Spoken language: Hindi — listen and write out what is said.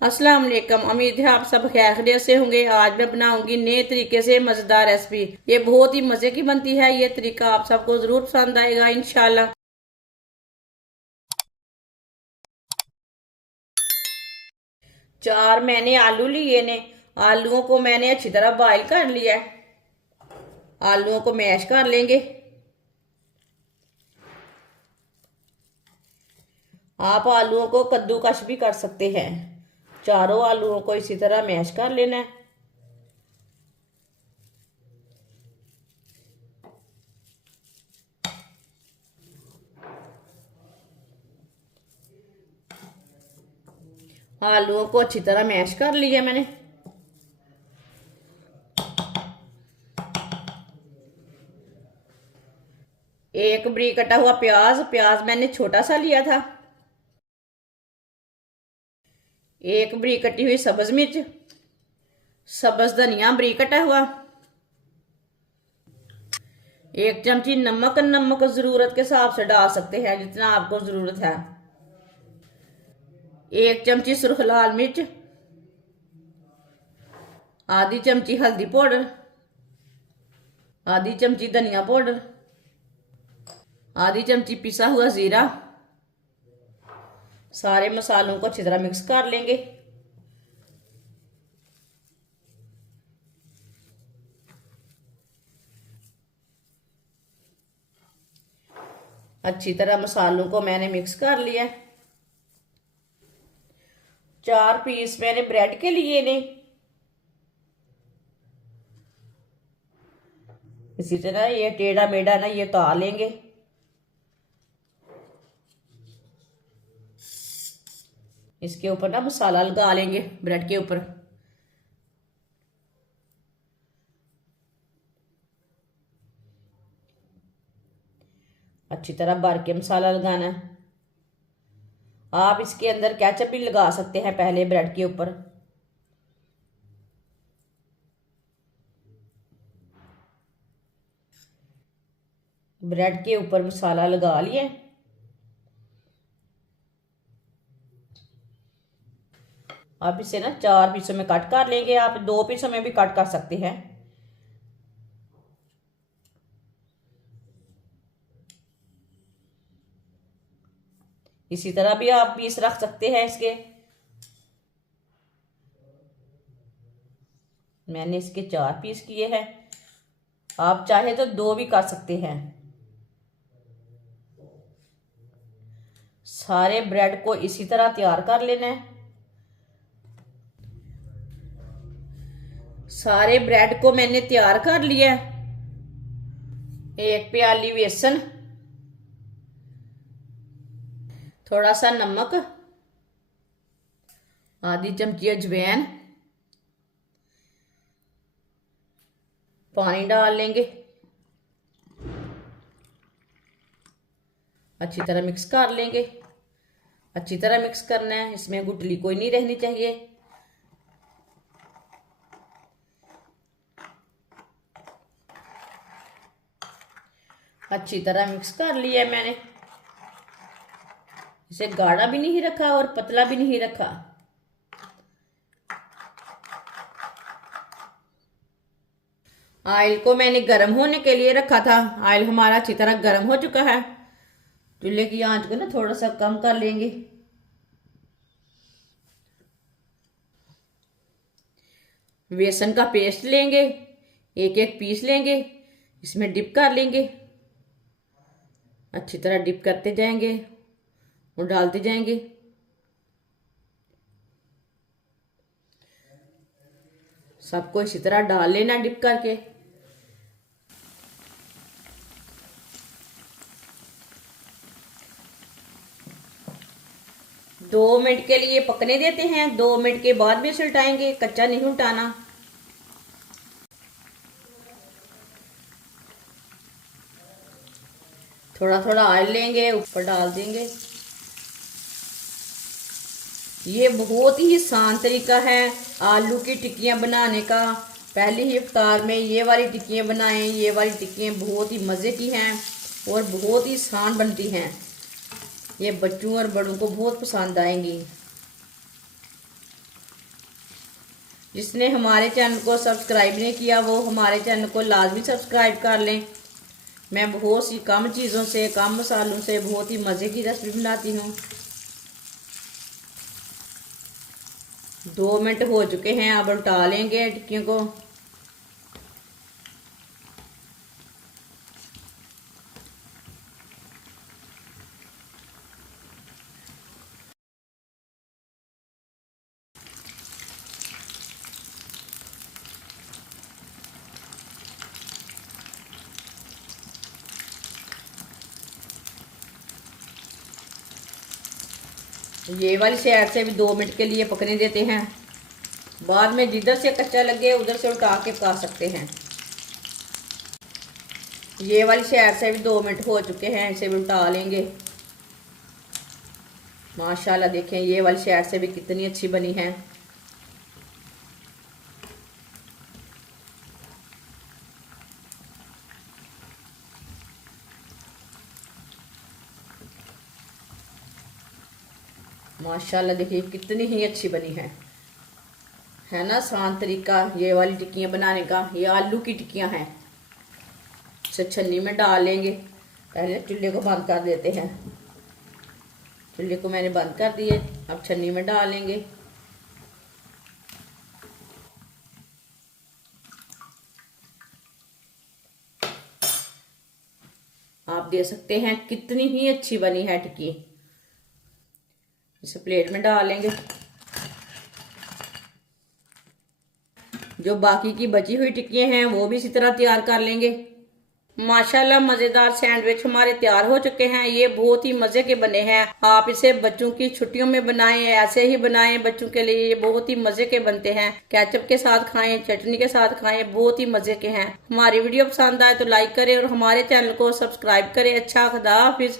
अस्सलाम वालेकुम। उम्मीद है आप सब खैरियत से होंगे। आज मैं बनाऊंगी नए तरीके से मजेदार रेसिपी। ये बहुत ही मजे की बनती है। ये तरीका आप सबको जरूर पसंद आएगा इंशाल्लाह। चार मैंने आलू लिए ने। आलूओं को मैंने अच्छी तरह बॉईल कर लिया है। आलूओं को मैश कर लेंगे। आप आलूओं को कद्दूकश भी कर सकते हैं। चारों आलूओं को इसी तरह मैश कर लेना है। आलूओं को अच्छी तरह मैश कर लिया मैंने। एक बरीक कटा हुआ प्याज, प्याज मैंने छोटा सा लिया था। एक बरीक कटी हुई सब्ज मिर्च, सब्ज धनिया बरीक कटा हुआ। एक चमची नमक, नमक जरूरत के हिसाब से डाल सकते हैं जितना आपको जरूरत है। एक चमची सुर्ख लाल मिर्च, आधी चमची हल्दी पाउडर, आधी चमची धनिया पाउडर, आधी चमची पिसा हुआ जीरा। सारे मसालों को अच्छी तरह मिक्स कर लेंगे। अच्छी तरह मसालों को मैंने मिक्स कर लिया। 4 पीस मैंने ब्रेड के लिए ने। इसी तरह ये टेढ़ा मेढ़ा ना ये तोड़ लेंगे। इसके ऊपर ना मसाला लगा लेंगे ब्रेड के ऊपर। अच्छी तरह भर के मसाला लगाना है। आप इसके अंदर केचप भी लगा सकते हैं पहले ब्रेड के ऊपर। ब्रेड के ऊपर मसाला लगा लिए। आप इसे ना 4 पीसों में कट कर लेंगे। आप 2 पीसों में भी कट कर सकते हैं। इसी तरह भी आप पीस रख सकते हैं इसके। मैंने इसके 4 पीस किए हैं। आप चाहे तो 2 भी कर सकते हैं। सारे ब्रेड को इसी तरह तैयार कर लेना है। सारे ब्रेड को मैंने तैयार कर लिया। एक प्याली बेसन, थोड़ा सा नमक, आधी चमची अजवाइन, पानी डाल लेंगे। अच्छी तरह मिक्स कर लेंगे। अच्छी तरह मिक्स करना है। इसमें गुठली कोई नहीं रहनी चाहिए। अच्छी तरह मिक्स कर लिया मैंने। इसे गाढ़ा भी नहीं रखा और पतला भी नहीं रखा। ऑयल को मैंने गर्म होने के लिए रखा था। ऑयल हमारा अच्छी तरह गर्म हो चुका है। चूल्हे की आंच को ना थोड़ा सा कम कर लेंगे। बेसन का पेस्ट लेंगे। एक एक पीस लेंगे। इसमें डिप कर लेंगे। अच्छी तरह डिप करते जाएंगे और डालते जाएंगे। सबको इसी तरह डाल लेना डिप करके। दो मिनट के लिए पकने देते हैं। 2 मिनट के बाद भी इसे उल्टाएंगे, कच्चा नहीं उल्टाना। थोड़ा थोड़ा ऑयल लेंगे, ऊपर डाल देंगे। ये बहुत ही आसान तरीका है आलू की टिक्कियाँ बनाने का। पहले ही इफ्तार में ये वाली टिक्कियाँ बनाएं। ये वाली टिक्कियाँ बहुत ही मज़े की हैं और बहुत ही आसान बनती हैं। ये बच्चों और बड़ों को बहुत पसंद आएंगी। जिसने हमारे चैनल को सब्सक्राइब नहीं किया वो हमारे चैनल को लाजमी सब्सक्राइब कर लें। मैं बहुत सी कम चीज़ों से, कम मसालों से बहुत ही मज़े की रेसिपी बनाती हूँ। 2 मिनट हो चुके हैं, अब उल्टा लेंगे टिक्कियों को। ये वाली साइड से भी 2 मिनट के लिए पकने देते हैं। बाद में जिधर से कच्चा लगे उधर से उठा के पका सकते हैं। ये वाली साइड से भी 2 मिनट हो चुके हैं, इसे भी उल्टा लेंगे। माशाल्लाह देखें ये वाली साइड से भी कितनी अच्छी बनी है। माशाल्लाह देखिए कितनी ही अच्छी बनी है ना। आसान तरीका ये वाली टिक्कियाँ बनाने का। ये आलू की टिक्कियाँ हैं। इसे छन्नी में डाल लेंगे। पहले चूल्हे को बंद कर देते हैं। चूल्हे को मैंने बंद कर दिए, अब छन्नी में डाल लेंगे। आप देख सकते हैं कितनी ही अच्छी बनी है टिक्की। इसे प्लेट में डाल लेंगे। जो बाकी की बची हुई टिक्कियाँ हैं वो भी इसी तरह तैयार कर लेंगे। माशाल्लाह मज़ेदार सैंडविच हमारे तैयार हो चुके हैं। ये बहुत ही मज़े के बने हैं। आप इसे बच्चों की छुट्टियों में बनाएं, ऐसे ही बनाएं बच्चों के लिए। ये बहुत ही मज़े के बनते हैं। केचप के साथ खाएं, चटनी के साथ खाएं, बहुत ही मज़े के हैं। हमारी वीडियो पसंद आए तो लाइक करें और हमारे चैनल को सब्सक्राइब करें। अच्छा, खुदा हाफिज।